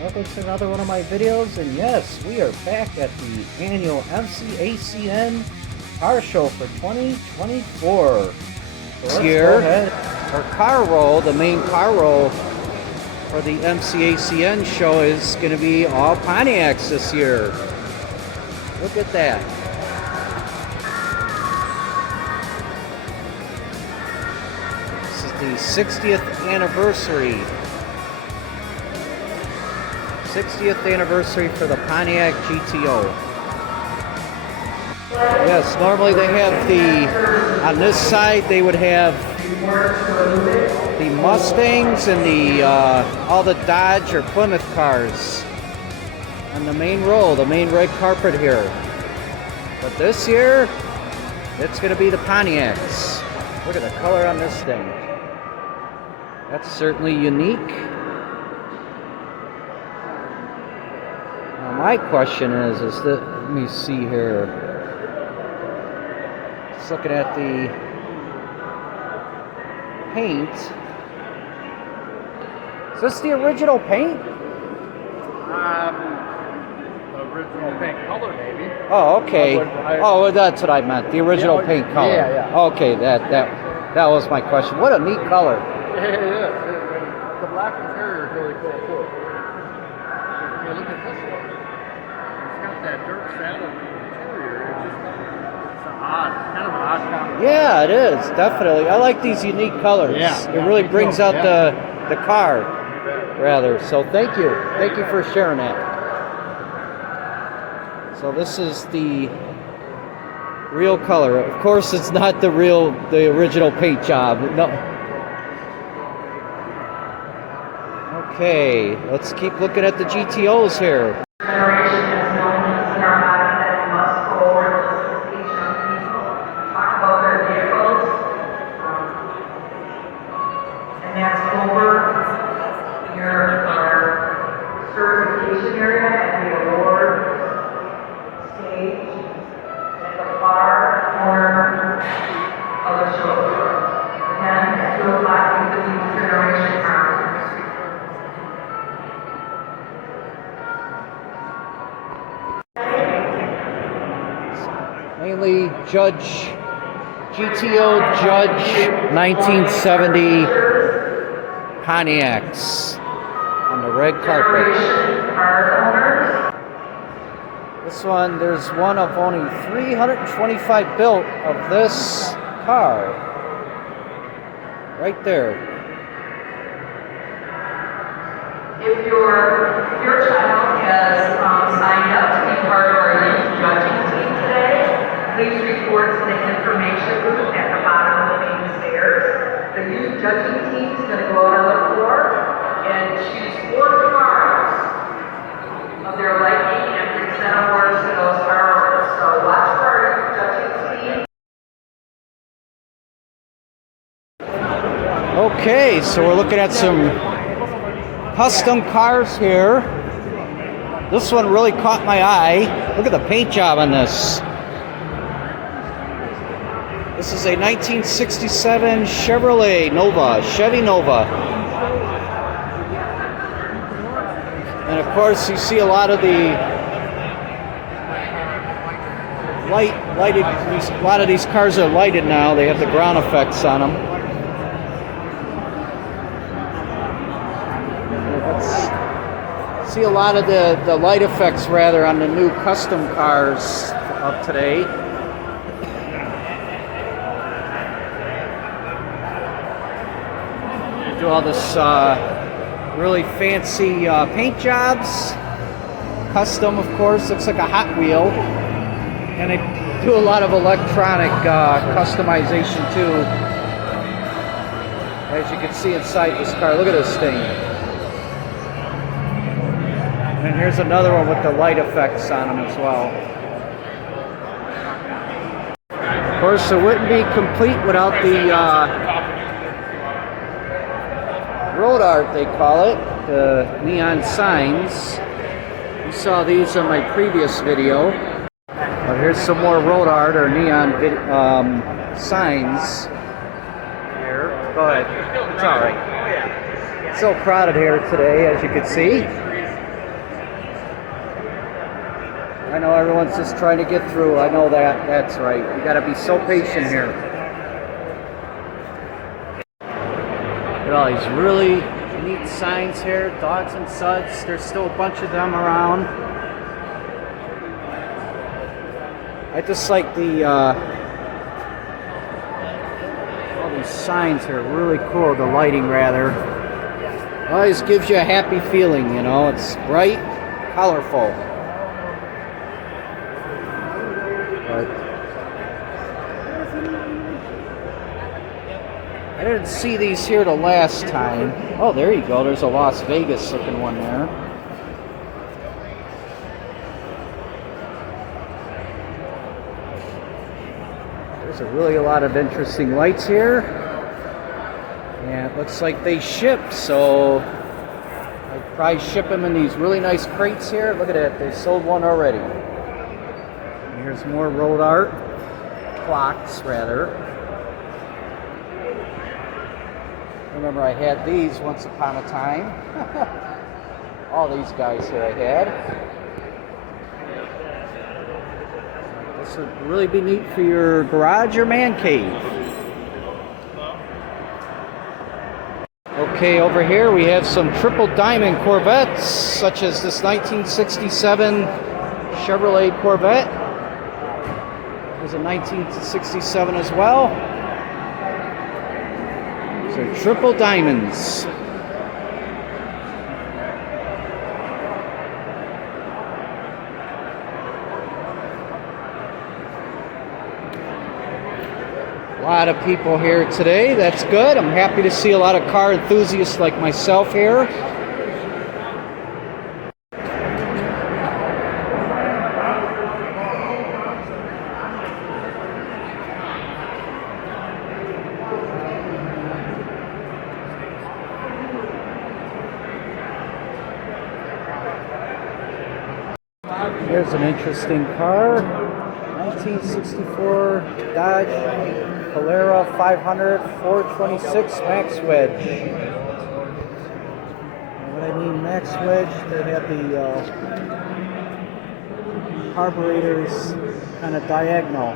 Welcome to another one of my videos, and yes, we are back at the annual Mcacn car show for 2024. So Here, our car roll, the main car roll for the Mcacn show is going to be all Pontiacs this year. Look at that. This is the 60th anniversary. 60th anniversary for the Pontiac GTO. Yes, normally they have on this side they would have the Mustangs and the all the Dodge or Plymouth cars on the main row, the main red carpet here. But this year, it's going to be the Pontiacs. Look at the color on this thing. That's certainly unique. My question is that, let me see here. Just looking at the paint. Is this the original paint? Original paint color, maybe. Oh, okay. Oh, that's what I meant. The original paint color. Yeah. Okay, that was my question. What a neat color. Yeah, it is. The black interior is really cool too. When you look at this one, it's got that dirt saddle interior. It's kind of an odd combination. Yeah, it is, definitely. I like these unique colors. Yeah, it really brings out yeah. the car, rather. So thank you for sharing that. So this is the real color. Of course, it's not the original paint job. No. Okay, let's keep looking at the GTOs here. Generation is known as an armada that must go over the solicitation of people, talk about their vehicles, and that's over your certification area at the award stage at the far corner of the show. Again, at 2 o'clock, you can see the generation conference. Mainly GTO Judge 1970 Pontiacs on the red carpet. This one, there's one of only 325 built of this car. Right there. If your child has signed up to be part of our youth judging team today, please report to the information booth at the bottom of the main stairs. The youth judging team is going to go out on the floor and choose 4 cars of their liking and present awards to those car owners. So watch for our youth judging team. Okay, so we're looking at some custom cars here. This one really caught my eye. Look at the paint job on this. This is a 1967 Chevy Nova. And of course, you see a lot of the lighted. A lot of these cars are lighted now. They have the ground effects on them. See a lot of the light effects rather on the new custom cars of today. They do all this really fancy paint jobs. Custom, of course, looks like a Hot Wheel. And they do a lot of electronic customization too. As you can see inside this car, look at this thing. And here's another one with the light effects on them as well. Of course, it wouldn't be complete without the road art, they call it, the neon signs. You saw these on my previous video. But here's some more road art or neon signs. Here, go ahead. It's all right. It's so crowded here today, as you can see. I know everyone's just trying to get through. I know that. That's right. You got to be so patient here. Look at all these really neat signs here. Dogs and suds. There's still a bunch of them around. I just like the all these signs here. Really cool. The lighting, rather, always gives you a happy feeling. You know, it's bright, colorful. I didn't see these here the last time. Oh, there you go. There's a Las Vegas looking one there. There's really a lot of interesting lights here. And it looks like they ship, so I'd probably ship them in these really nice crates here. Look at that. They sold one already. And here's more road art. Clocks, rather. Remember, I had these once upon a time. All these guys here I had. This would really be neat for your garage or man cave. Okay, over here we have some triple diamond Corvettes, such as this 1967 Chevrolet Corvette. There's a 1967 as well. So triple diamonds. A lot of people here today. That's good. I'm happy to see a lot of car enthusiasts like myself here. Here's an interesting car. 1964 Dodge Polara 500 426 Max Wedge. And what I mean Max Wedge, they have the carburetors kind of diagonal.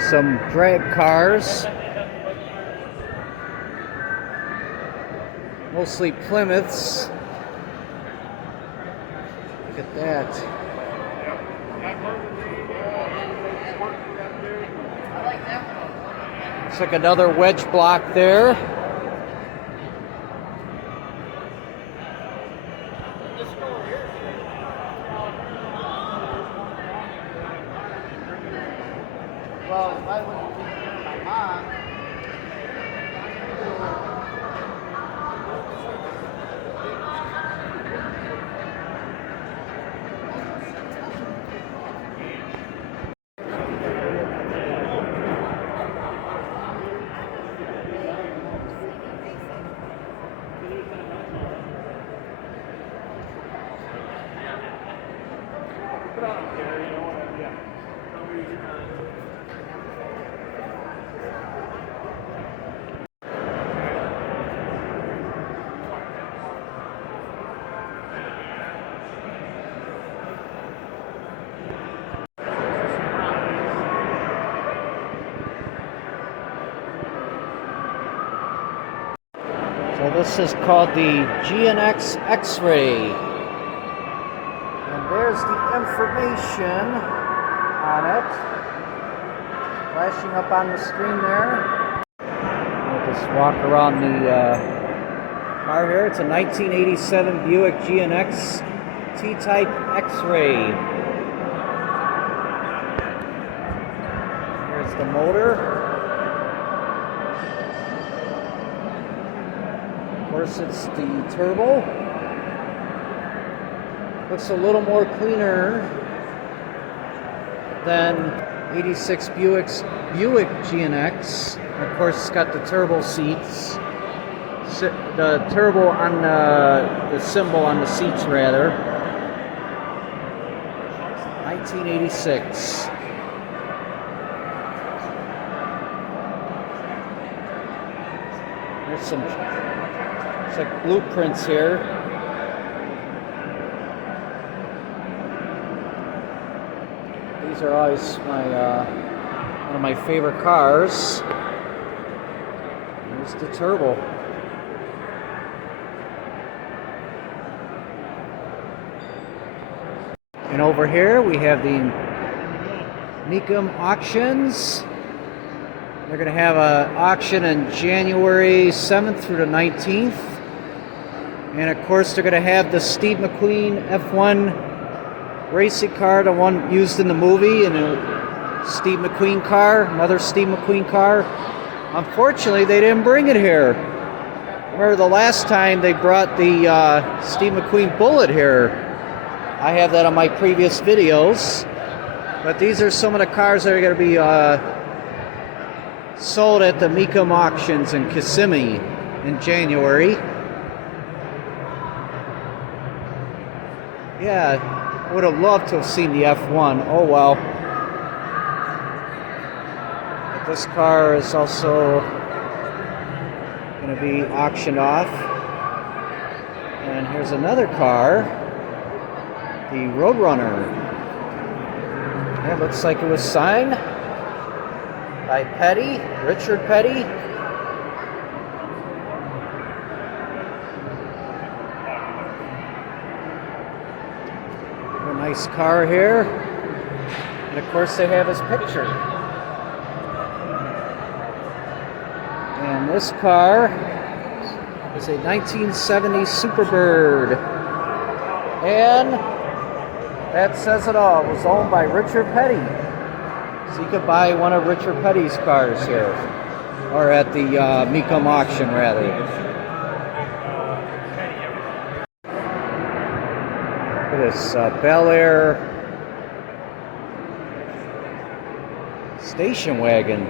Here's some drag cars. Mostly Plymouths. Look at that. Looks like another wedge block there. Well, if I wouldn't be here, my mom. So this is called the GNX X-Ray. And there's the information on it. Flashing up on the screen there. We'll just walk around the car here. It's a 1987 Buick GNX T-Type X-Ray. Here's the motor. Of course, it's the turbo. Looks a little more cleaner than 86 Buick GNX. Of course, it's got the turbo seats. The turbo on the symbol on the seats, rather. 1986. There's some. It's like blueprints here. These are always my one of my favorite cars. Here's the turbo. And over here we have the Mecum auctions. They're going to have an auction in January 7th through the 19th. And of course, they're going to have the Steve McQueen F1 racing car, the one used in the movie, and a Steve McQueen car, another Steve McQueen car. Unfortunately, they didn't bring it here. Remember the last time they brought the Steve McQueen Bullet here? I have that on my previous videos. But these are some of the cars that are going to be sold at the Mecum auctions in Kissimmee in January. Yeah, I would have loved to have seen the F1. Oh well. But this car is also going to be auctioned off. And here's another car, the Roadrunner. Yeah, it looks like it was signed by Petty, Richard Petty. A nice car here. And of course they have his picture. And this car is a 1970 Superbird. And that says it all. It was owned by Richard Petty. So you could buy one of Richard Petty's cars here. Or at the Mecum auction, rather. Look at this Bel Air station wagon.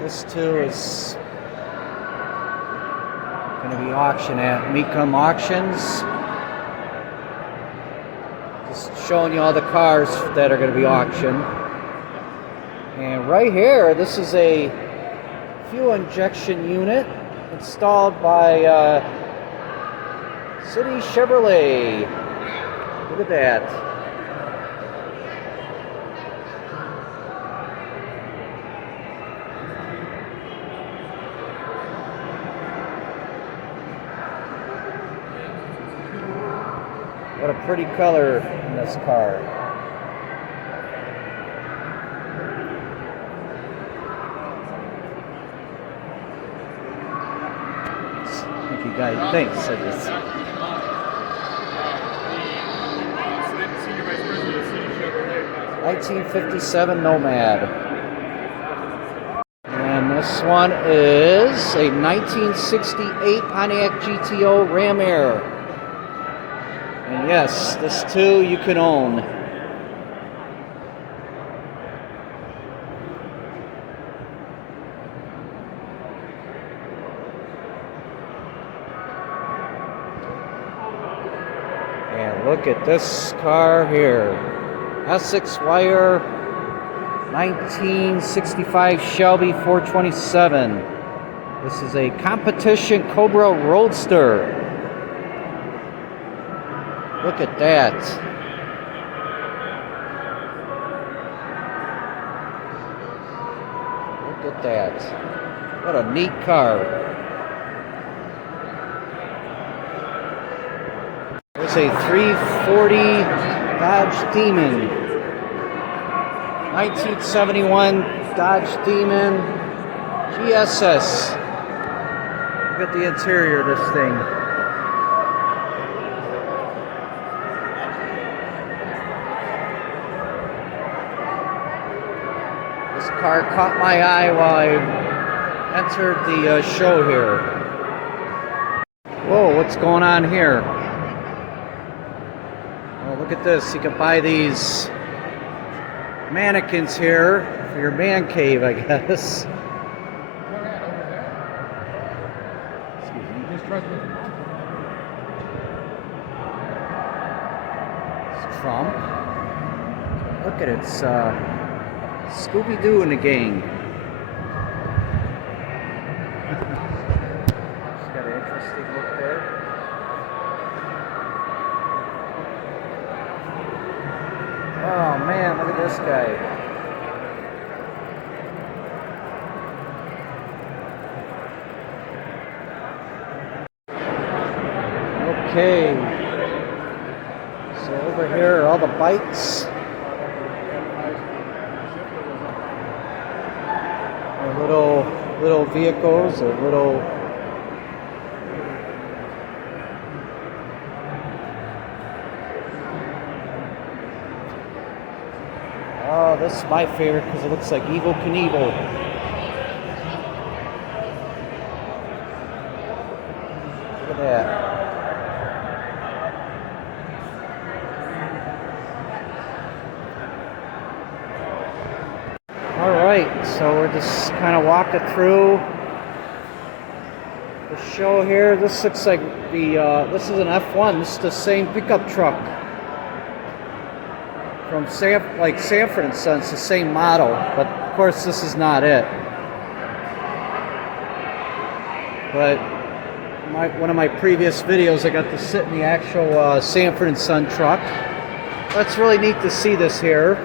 This too is going to be auctioned at Mecum auctions. Just showing you all the cars that are going to be auctioned. And right here, this is a fuel injection unit installed by City Chevrolet. Look at that. What a pretty color in this car. What do you guys think of this? Senior Vice President of City Chevrolet. 1957 Nomad. And this one is a 1968 Pontiac GTO Ram Air. And yes, this too you can own. And look at this car here. Essex Wire 1965 Shelby 427. This is a competition Cobra Roadster. Look at that. Look at that. What a neat car. There's a 340 Dodge Demon. 1971 Dodge Demon GSS. Look at the interior of this thing. This car caught my eye while I entered the show here. Whoa, what's going on here? Oh, look at this. You can buy these mannequins here for your man cave, I guess. Excuse me, just trust me. It's Trump. Look at it. It's Scooby-Doo and the gang. It's got an interesting look there. Oh man, look at this guy. Okay. So over here are all the bikes. Little vehicles or little oh, this is my favorite because it looks like Evel Knievel. Look at that. Alright, so we're just kind of walking through the show here. This looks like this is an F1. This is the same pickup truck from Sanford and Son. It's the same model, but of course this is not it. But one of my previous videos, I got to sit in the actual Sanford and Son truck. That's really neat to see this here.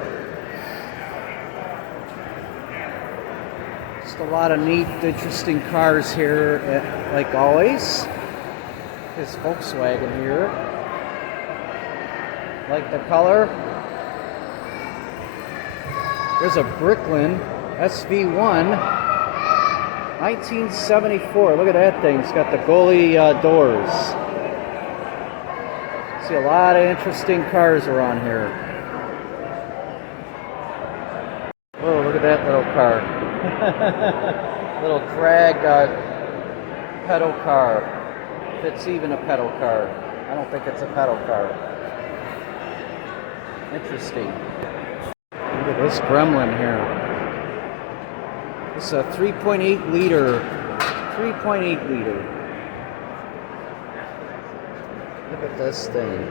Just a lot of neat, interesting cars here, like always. This Volkswagen here. Like the color. There's a Bricklin SV1, 1974. Look at that thing. It's got the goalie doors. See a lot of interesting cars around here. Oh, look at that little car. Little drag pedal car. If it's even a pedal car. I don't think it's a pedal car. Interesting. Look at this gremlin here. This is a 3.8 liter. 3.8 liter. Look at this thing.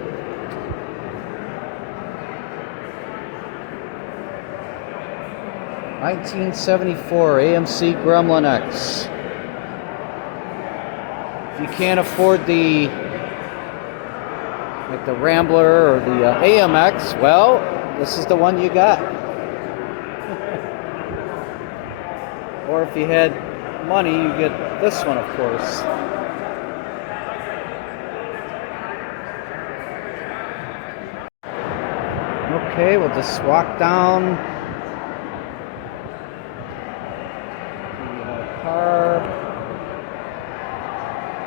(1974) AMC Gremlin X. If you can't afford the like the Rambler or the AMX, well, this is the one you got. Or if you had money, you get this one, of course. Okay, we'll just walk down the car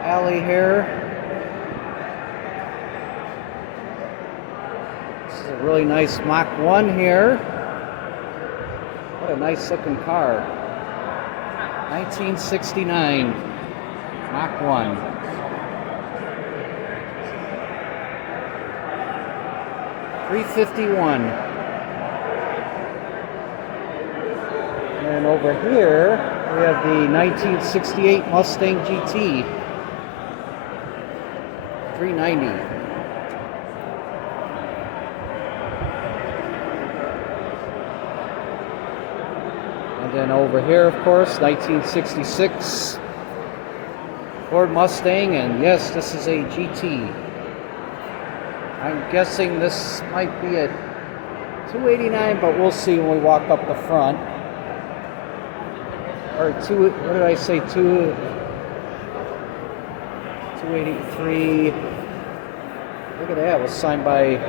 alley here. This is a really nice Mach 1 here. What a nice looking car. 1969 Mach 1. $351. And over here we have the 1968 Mustang GT. $390. And then over here, of course, 1966 Ford Mustang, and yes, this is a GT. I'm guessing this might be a 289, but we'll see when we walk up the front. Or what did I say? 283. Look at that, it was signed by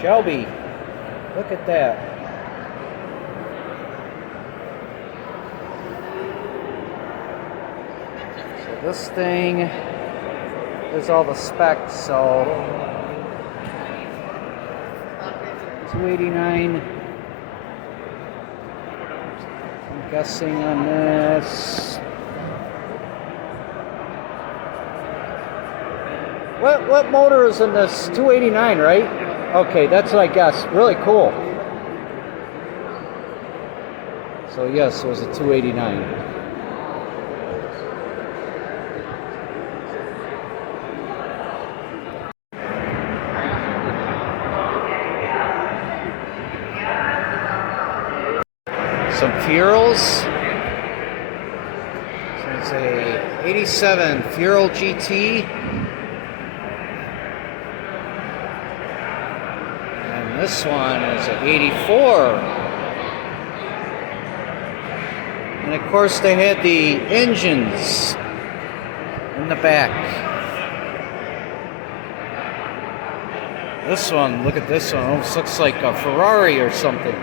Shelby. Look at that. So this thing, there's all the specs, so 289. I'm guessing on this. What motor is in this? 289, right? Okay, that's what I guess. Really cool. So yes, it was a 289. Some Furels. So it's a 87 Furel GT. And this one is an 84. And of course they had the engines in the back. This one, look at this one, almost looks like a Ferrari or something.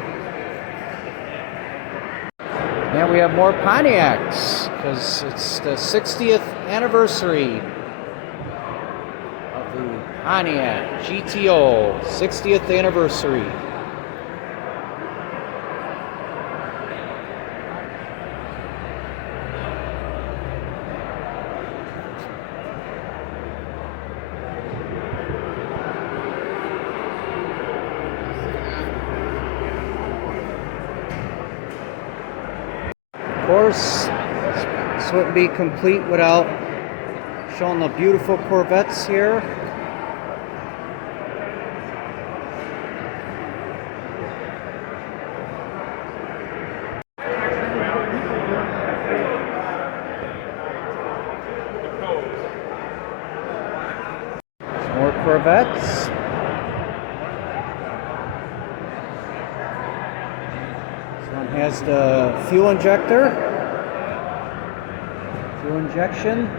And we have more Pontiacs, because it's the 60th anniversary of the Pontiac GTO, 60th anniversary. Of course, this wouldn't be complete without showing the beautiful Corvettes here. More Corvettes. Has the fuel injector, fuel injection.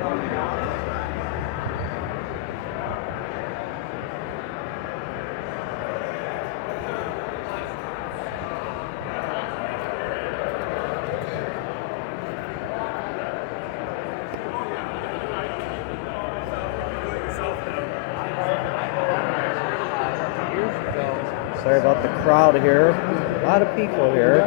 Sorry about the crowd here. A lot of people here.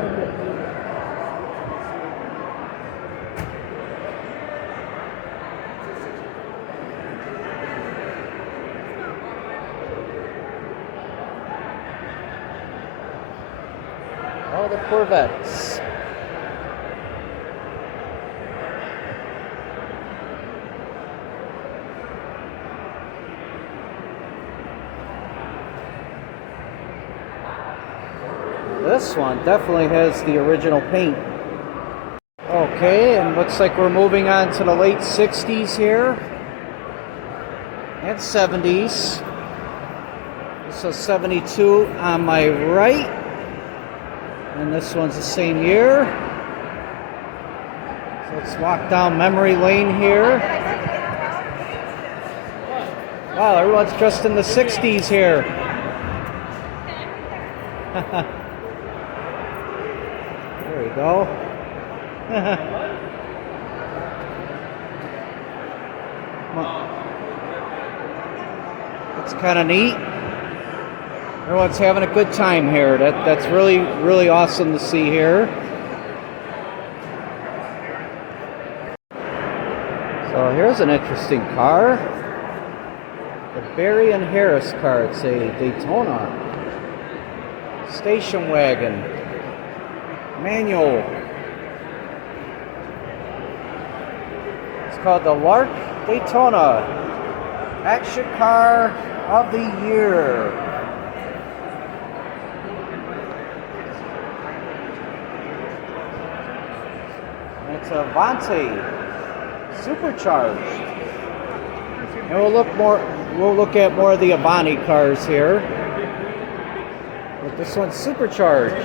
All the Corvettes. This one definitely has the original paint. Okay, and looks like we're moving on to the late 60s here. and 70s. This is 72 on my right, and this one's the same year. So let's walk down memory lane here. Wow, everyone's dressed in the 60s here. There we go. It's kind of neat. Everyone's having a good time here. That's really, really awesome to see here. So here's an interesting car. The Barry and Harris car. It's a Daytona. Station wagon. Manual. It's called the Lark Daytona. Action car of the year. It's a Avante supercharged. And we'll look at more of the Avante cars here. But this one's supercharged.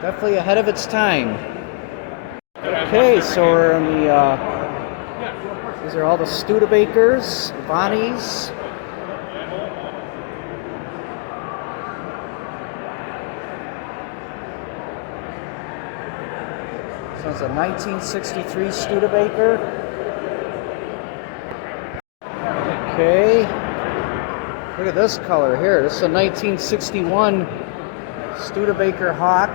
Definitely ahead of its time. Okay, so we're in the these are all the Studebakers, Avantes. This one's a 1963 Studebaker. Okay. Look at this color here. This is a 1961 Studebaker Hawk,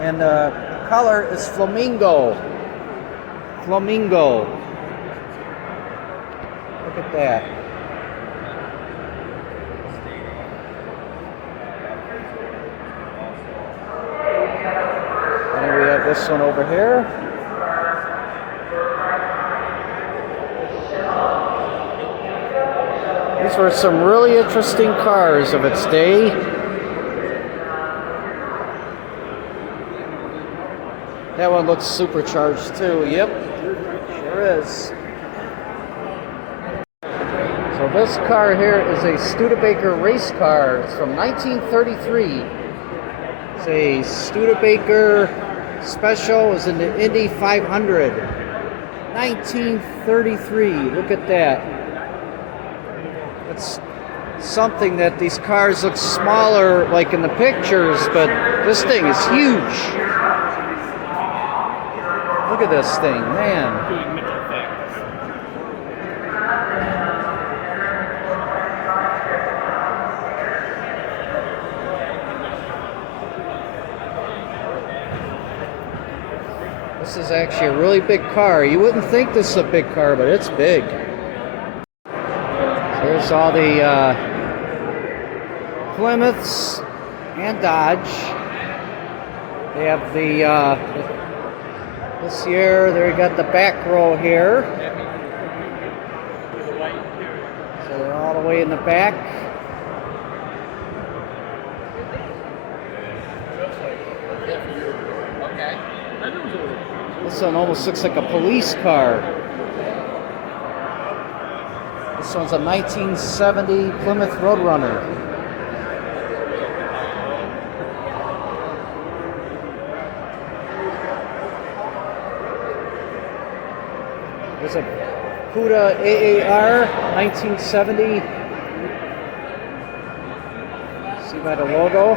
and the color is flamingo. Flamingo. Look at that. And then we have this one over here. These were some really interesting cars of its day. That one looks supercharged too. Yep, sure is. So this car here is a Studebaker race car. It's from 1933. It's a Studebaker special. It was in the Indy 500. 1933. Look at that. It's something that these cars look smaller like in the pictures, but this thing is huge. Look at this thing, man. This is actually a really big car. You wouldn't think this is a big car, but it's big. There's all the Plymouths and Dodge. They have the this year, there we got the back row here. So they're all the way in the back. This one almost looks like a police car. This one's a 1970 Plymouth Roadrunner. There's a Cuda AAR 1970. See by the logo.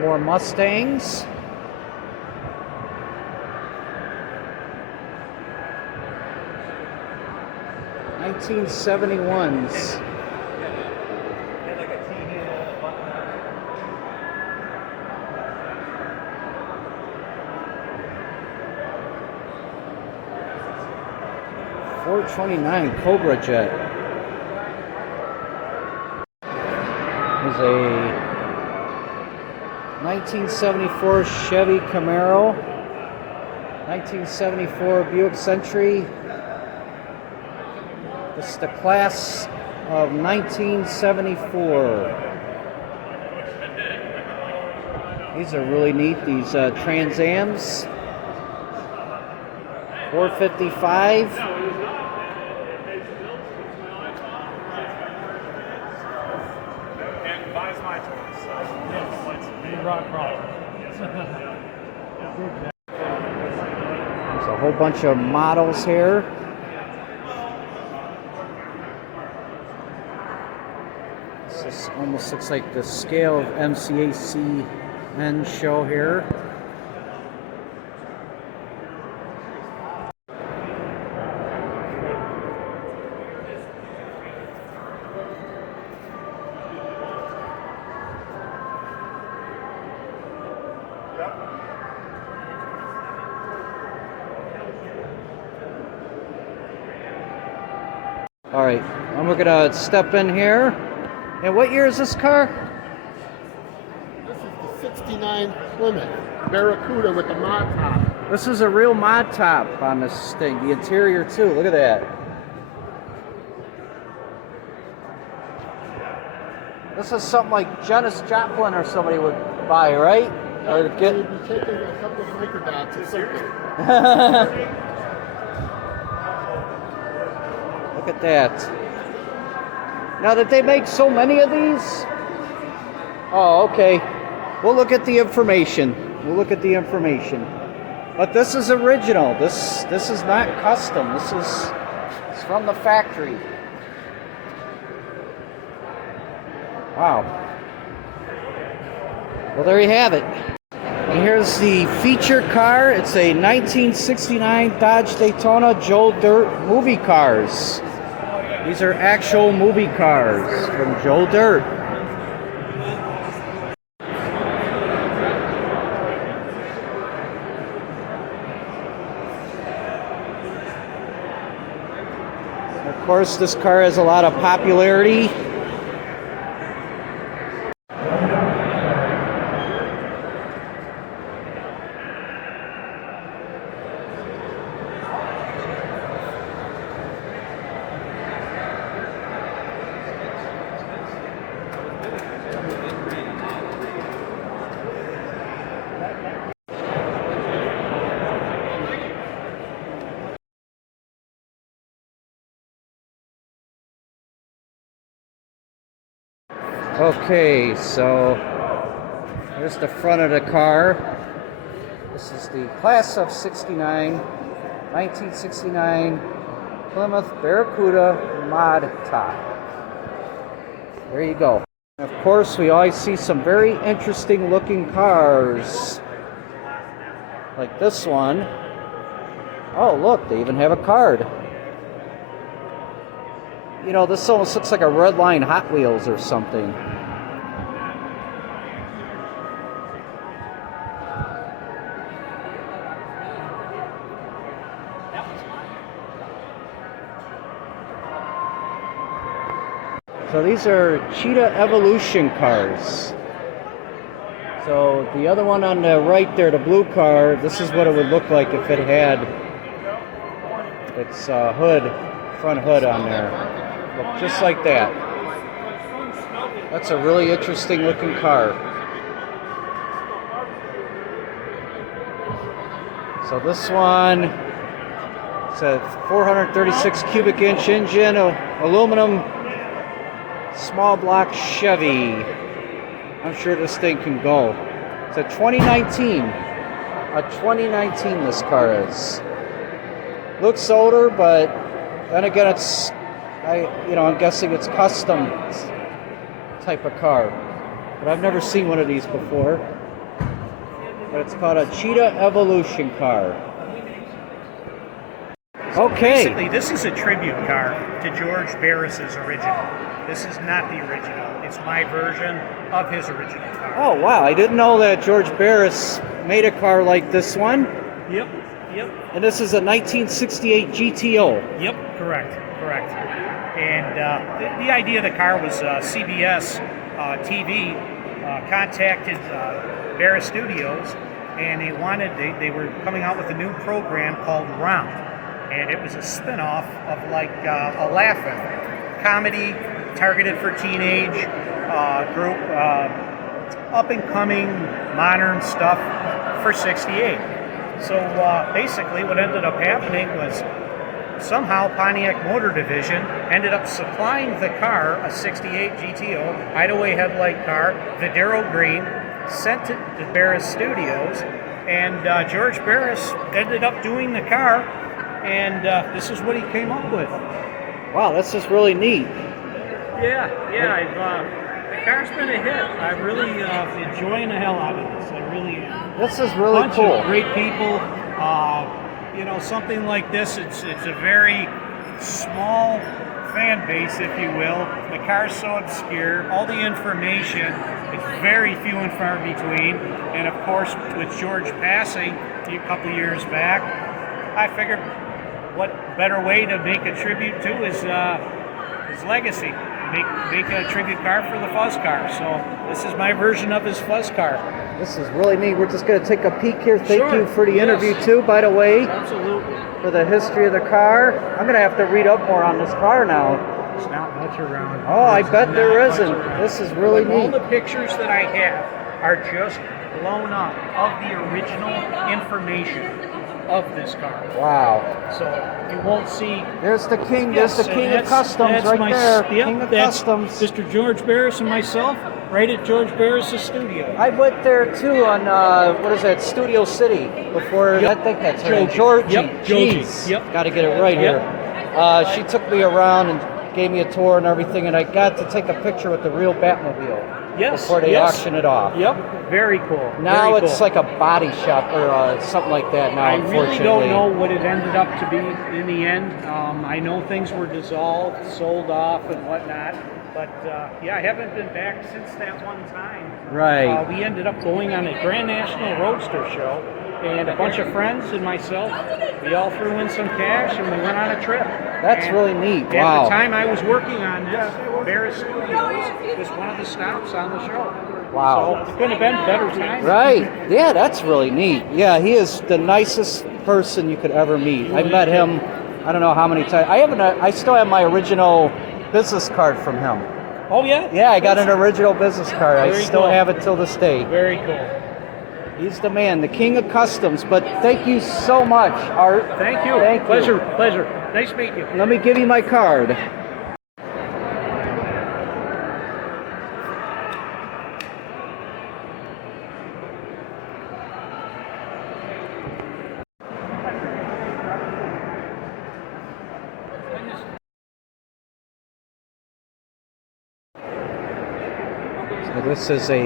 More Mustangs. $1971s. $429 Cobra Jet. There's a 1974 Chevy Camaro, 1974 Buick Century. This is the class of 1974. These are really neat, these Trans Ams. 455. There's a whole bunch of models here. This almost looks like the scale of Mcacn show here. All right, and we're gonna step in here. And what year is this car? This is the 69 Plymouth Barracuda with the mod top. This is a real mod top on this thing. The interior too, look at that. This is something like Janis Joplin or somebody would buy, right? Or get. You'd be taking a couple of microdots or something. Look at that. Now, did they make so many of these? Oh, okay. We'll look at the information. But this is original. This is not custom. This is from the factory. Wow. Well, there you have it. And here's the feature car. It's a 1969 Dodge Daytona Joe Dirt movie cars. These are actual movie cars from Joe Dirt. Of course, this car has a lot of popularity. Okay, so here's the front of the car. This is the class of 69, 1969 Plymouth Barracuda mod top. There you go. Of course, we always see some very interesting looking cars. Like this one. Oh, look, they even have a card. You know, this almost looks like a red line Hot Wheels or something. So these are Cheetah Evolution cars. So the other one on the right there, the blue car, this is what it would look like if it had its front hood on there. Look, just like that. That's a really interesting looking car. So this one, it's a 436 cubic inch engine, aluminum small block Chevy. I'm sure this thing can go. It's a 2019. A 2019 this car is. Looks older, but then again I'm guessing it's custom type of car. But I've never seen one of these before. but it's called a Cheetah Evolution car. Okay. Basically, this is a tribute car to George Barris's original. This is not the original. It's my version of his original car. Oh, wow. I didn't know that George Barris made a car like this one. Yep. And this is a 1968 GTO. Yep, correct. And the idea of the car was CBS TV contacted Barris Studios, and they were coming out with a new program called Round, and it was a spin-off of like a Laugh-In comedy targeted for teenage group, up-and-coming modern stuff for '68. So basically what ended up happening was somehow Pontiac Motor Division ended up supplying the car, a '68 GTO, hideaway headlight car, Videro green, sent it to Barris Studios, and George Barris ended up doing the car, and this is what he came up with. Wow, this is really neat. Yeah, the car's been a hit. I'm really enjoying the hell out of this. I really am. This is really Bunch cool. of great people. Something like this, it's a very small fan base, if you will. The car's so obscure. All the information is very few and far between. And of course, with George passing a couple years back, I figured what better way to make a tribute to his legacy. Make a tribute car for the Fuzz car. So this is my version of his Fuzz car. This is really neat. We're just going to take a peek here. Thank Sure. you for the interview too, by the way, Absolutely. for the history of the car. I'm going to have to read up more on this car now. There's not much around. Oh, I bet there Not much isn't. around. This is really But all neat. the pictures that I have are just blown up of the original information of this car. Wow. So you won't see. There's the king. Yes, There's the and king of that's- customs that's right my- there. Yep, King of that's customs. Mr. George Barris and myself, right at George Barris' studio. I went there too on what is that, Studio City before. Yep. I think that's her. Georgie. Georgie. Yep, Georgie. Jeez. Yep. Got to get it right Yep. here. She took me around and gave me a tour and everything, and I got to take a picture with the real Batmobile. Yes, Before they yes. auction it off. Yep, very cool. Now very it's cool. like a body shop or something like that now, I unfortunately. really don't know what it ended up to be in the end. I know things were dissolved, sold off, and whatnot. But I haven't been back since that one time. Right. We ended up going on a Grand National Roadster show, and a bunch of friends and myself, we all threw in some cash and we went on a trip. That's And really neat. At Wow. the time I was working on this, Barris Studios was one of the stops on the show. Wow. So it couldn't have been better time. Right. Yeah, that's really neat. Yeah, he is the nicest person you could ever meet. I met him, I don't know how many times. I still have my original business card from him. Oh yeah? Yeah, I got an original business card. I Very still cool. have it till this day. Very cool. He's the man, the king of customs. But thank you so much, Art. Thank you. Thank you. Pleasure. Nice meeting you. Let me give you my card. So this is a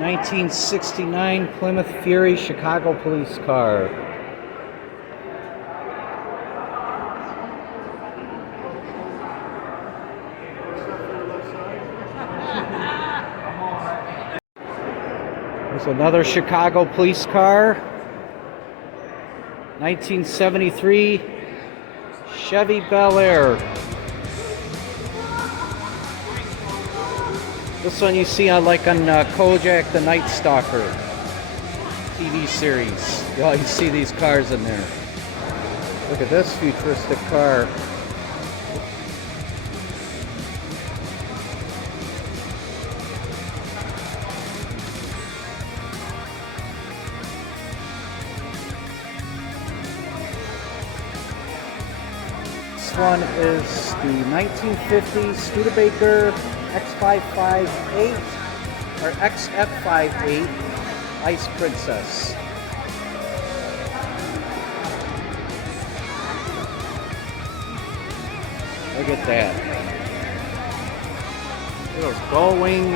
1969 Plymouth Fury Chicago police car. There's another Chicago police car. 1973 Chevy Bel Air. This one you see on Kojak the Night Stalker TV series. You always see these cars in there. Look at this futuristic car. This one is the 1950 Studebaker X558 or XF58 Ice Princess. Look at that. Those gull wing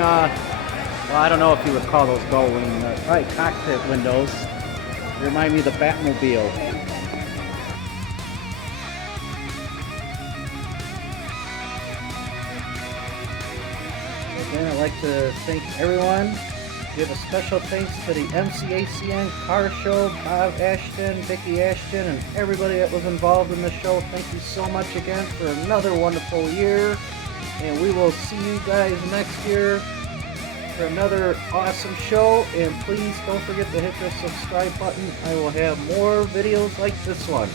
Well, I don't know if you would call those gull wing, probably cockpit windows. They remind me of the Batmobile. Again, I'd like to thank everyone. Give a special thanks to the MCACN Car Show, Bob Ashton, Vicki Ashton, and everybody that was involved in the show. Thank you so much again for another wonderful year. And we will see you guys next year for another awesome show. And please don't forget to hit the subscribe button. I will have more videos like this one.